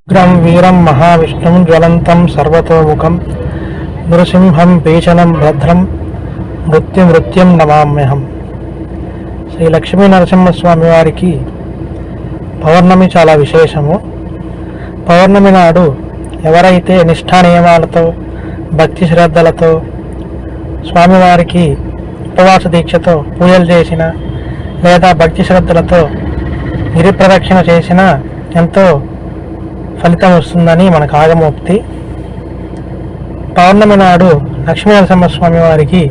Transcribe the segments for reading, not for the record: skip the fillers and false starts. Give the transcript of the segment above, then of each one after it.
ఉగ్రం వీరం మహావిష్ణుం జ్వలంతం సర్వతోముఖం నృసింహం భీషణం భద్రం మృత్యుం నమామ్యహం. శ్రీ లక్ష్మీ నరసింహస్వామి వారికి పౌర్ణమి చాలా విశేషము. పౌర్ణమి నాడు ఎవరైతే నిష్ఠా నియమాలతో భక్తి శ్రద్ధలతో స్వామివారికి ఉపవాస దీక్షతో పూజలు చేసిన లేదా భక్తి శ్రద్ధలతో గిరి ప్రదక్షిణ చేసినా ఎంతో ఫలితం వస్తుందని మనకు ఆగమోక్తి. పౌర్ణమి నాడు లక్ష్మీ నరసింహస్వామి వారికి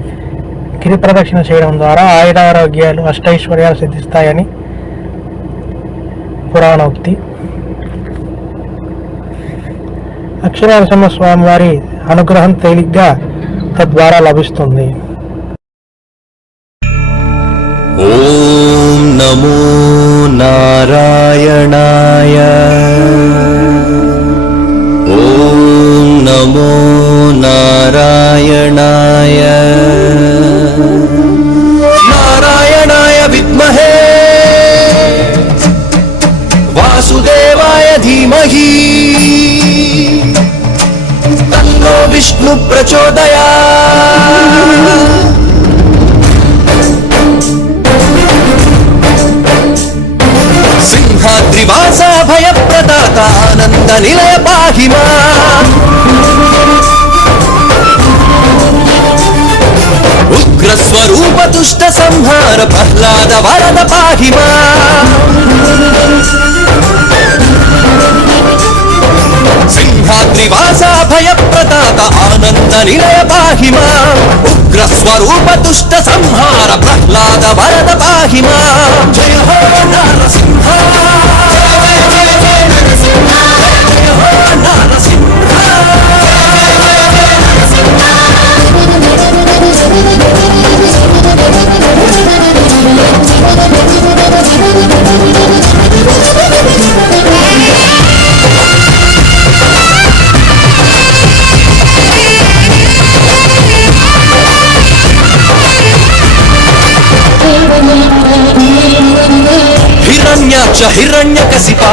గిరి ప్రదక్షిణ చేయడం ద్వారా ఆయురారోగ్యాలు అష్టైశ్వర్యాలు సిద్ధిస్తాయని పురాణోక్తి. లక్ష్మీ నరసింహస్వామి వారి అనుగ్రహం తేలిగ్గా తద్వారా లభిస్తుంది. ఓం నమో నారాయణాయ. ఓం నమో నారాయణాయ. నారాయణాయ విద్మహే వాసుదేవాయ ధీమహి తన్నో విష్ణు ప్రచోదయాత్. సింహాద్రివాస భయప్రదాత ఆనంద నిలయ పాహి మాం. ఉగ్రస్వరూప దుష్ట సంహార ప్రహ్లాద వరద పాహి మాం. సింహాద్రివాస భయప్రదాత ఆనంద నిలయ పాహి మాం. ఉగ్రస్వరూప దుష్ట సంహార ప్రహ్లాద వరద పాహి మాం. జయ హో నరసింహ, జయ జయ జయ నరసింహ, జయ హో నరసింహ, జయ జయ జయ నరసింహ. హిరణ్యాక్ష హిరణ్యకశిప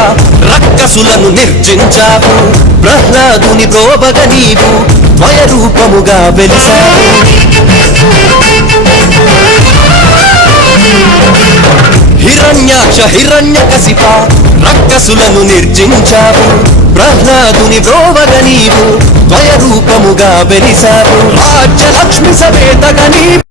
రక్కసులను నిర్జించావు. ప్రహ్లాదుని బ్రోవగ నీవు ద్వయ రూపముగా వెలిసావు. హిరణ్యాక్ష హిరణ్యకశిప రక్కసులను నిర్జించావు. ప్రహ్లాదుని బ్రోవగ నీవు ద్వయ రూపముగా వెలిసావు. రాజ్యలక్ష్మి సమేతగ నీవు